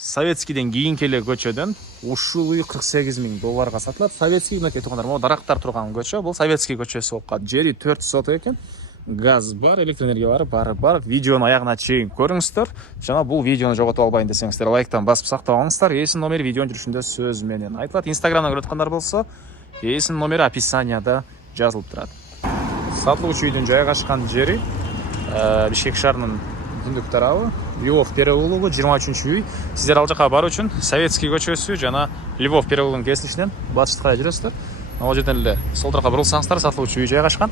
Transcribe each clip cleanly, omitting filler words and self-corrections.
Советскийден кийинки эле көчөдөн ушул үй $48.000 сатылат. Советский мынакей туугандар, могу дарактар турган көчө. Бул Советский көчөсү болуп калат. Жери 4 соток экен. Газ бар, электр энергия бар. Видеону аягына чейин көрүңүздөр. Жана бул видеону жоготуп албайын десеңиздер, лайктан басып сактап алыңыздар. Эсин номери видеонун жүрүшүндө сөз менен айтылат. Инстаграмдан көрүп аткандар болсо, эсин номери описанияда жазылып турат. Сатылуучу үйдүн жайгашкан жери Бишкек шаарынын түндүк тарабы, Львов переулогу 23-үй. Сиздер ал жака баруу үчүн Советский көчөсү жана Львов переулогунун кесилишинен батышка жүрөсүздөр. Ал жерден эле сол тарафка бурулсаңыздар, сатылуучу үй жайгашкан.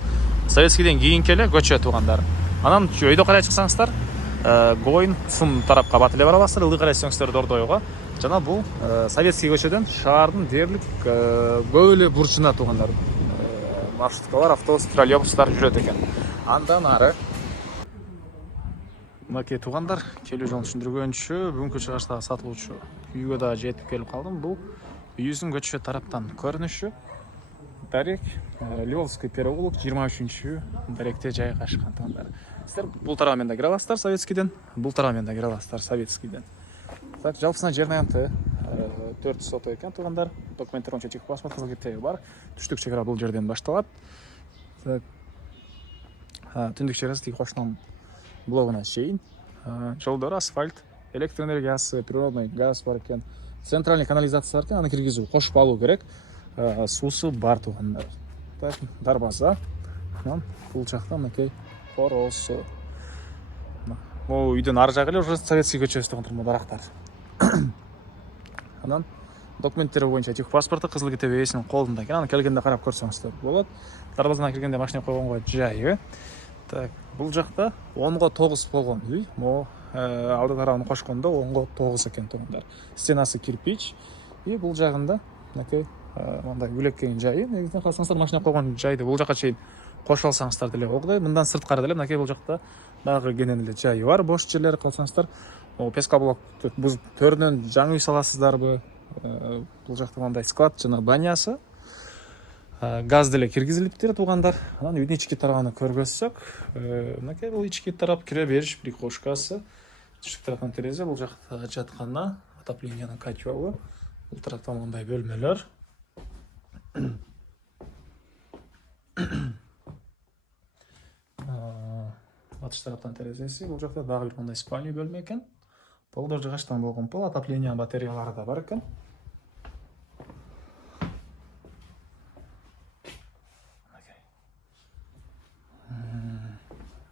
Советскийден кийинки эле көчө туугандар. Анан өйдө карай чыксаңыздар, Гоин Цум тарапка бат эле бара аласыздар, ылдый карай чыксаңыздар Дордойго. Жана бул Советский көчөдөн шаардын дээрлик көп эле бурчуна туугандар. Маршруткалар, автобус, троллейбустар жүрөт экен. Андан ары мынакей туугандар, келүү жолун түшүндүргөнчү, бүгүнкү чыгыштагы сатылуучу үйгө да жетип келип калдым. Бул үйүбүздүн көчө тараптан көрүнүшү. Дарек, Львовский переулок 23-үй даректе жайгашкан туугандар. Сиздер бул тарабынан да кире аласыздар Советскийден, бул тарабынан да кире аласыздар Советскийден. Так, жалпысынан жер аянты 4 соток экен туугандар. Документтер боюнча чек паспорт кызыл бар. Түштүк чек ара бул жерден башталат. Так. Түндүк чек тиги кошунун блогуна чейин. Жолдор, асфальт, электр энергиясы, природный газ бар экен. Центральный канализация бар экен, аны киргизүү кошуп алуу керек. Суусу бар туугандар. Так, дарбаза. Бул жакта мынакей коросу. Могу үйдөн ары жагы эле уже Советский көчөсү туугандар, дарактар. Анан документтер боюнча тех паспорту кызыл китеп ээсинин колунда экен. Аны келгенде карап көрсөңүздөр болот. Дарбазадан киргенде машина койгонго жайы. Так, бул жакта 10го 9 болгон үй. Могу алды тарабын кошкондо 10го 9 экен туугандар. Стенасы кирпич. И бул жагында мынакей мындай үлекейин жайы. Негизинен калсаңыздар машина койгон жайды бул жака чейин кошо алсаңыздар деле болду. Мындан сырткары деле мынакей бул жакта дагы кенен эле жайы бар. Бош жерлер калсаңыздар, пескоблок бузуп төрүнөн жаңы үй саласыздарбы? Бул жакта мындай склад жана банясы. Газ деле киргизилиптир туугандар. Анан үйдүн ички тарабын көргөзсөк, мынакей бул ички тарап кире бериш прихожкасы. Түштүк тараптан терезе, бул жакта жаткана, отоплениянын котелу. Бул тарапта мындай бөлмөлөр. Батыш тараптан терезеси, бул жакта дагы бир мындай спальня бөлмө экен. Полдор жыгачтан болгон пол, отоплениянын батареялары да бар экен.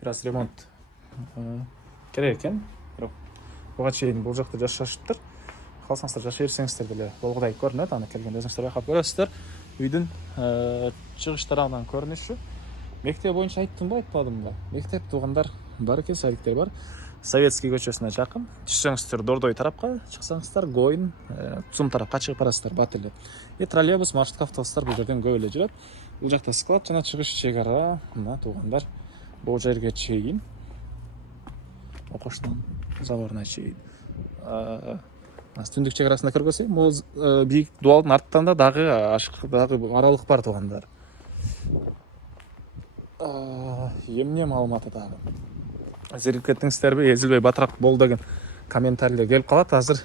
Бираз ремонт керек экен. Бирок буга чейин бул жакта жашашыптыр. Калсаңыздар жашай берсеңиздер деле болгодай көрүнөт. Аны келгенде өзүңүздөр байкап көрөсүздөр. Үйдүн чыгыш тарабынан көрүнүшү. Мектеп боюнча айттымбы, айтпадымбы? Мектеп туугандар бар экен, садиктер бар. Советский көчөсүнө жакын. Түшсөңүздөр Дордой тарапка, чыксаңыздар Гоин Цум тарапка чыгып барасыздар бат эле. И троллейбус, маршрутка автобустар бул жерден көп эле жүрөт. Бул жакта склад жана чыгыш чек ара. Мына туугандар бул жерге чейин. Окуштун заборуна чейин. Түндүк чек арасында көргөзсөк, бул бийик дуалдын арттан да дагы аралык бар туугандар. Эмне маалыматы дагы? Эзирип кеттиңиздерби, эзилбей батыраак бол деген комментарийлер келип калат. Азыр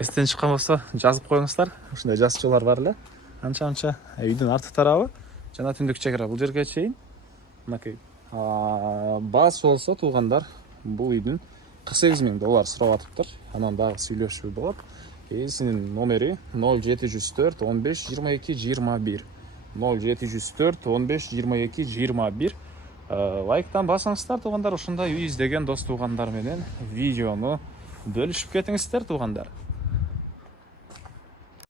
эстен чыккан болсо жазып коюңуздар. Ушундай жазчулар бар эле. Анча үйдүн арты тарабы жана түндүк чек ара бул жерге чейин. Мынакей. Баасы болсо туугандар, бул үйдүн $48.000 сурап атыптыр. Анан дагы сүйлөшүү болот. Эсинин номери 0704 15 22 21. 0704 15 22 21. Лайктан басыңыздар туугандар, ушундай үй издеген дос туугандар менен видеону бөлүшүп кетиңиздер туугандар.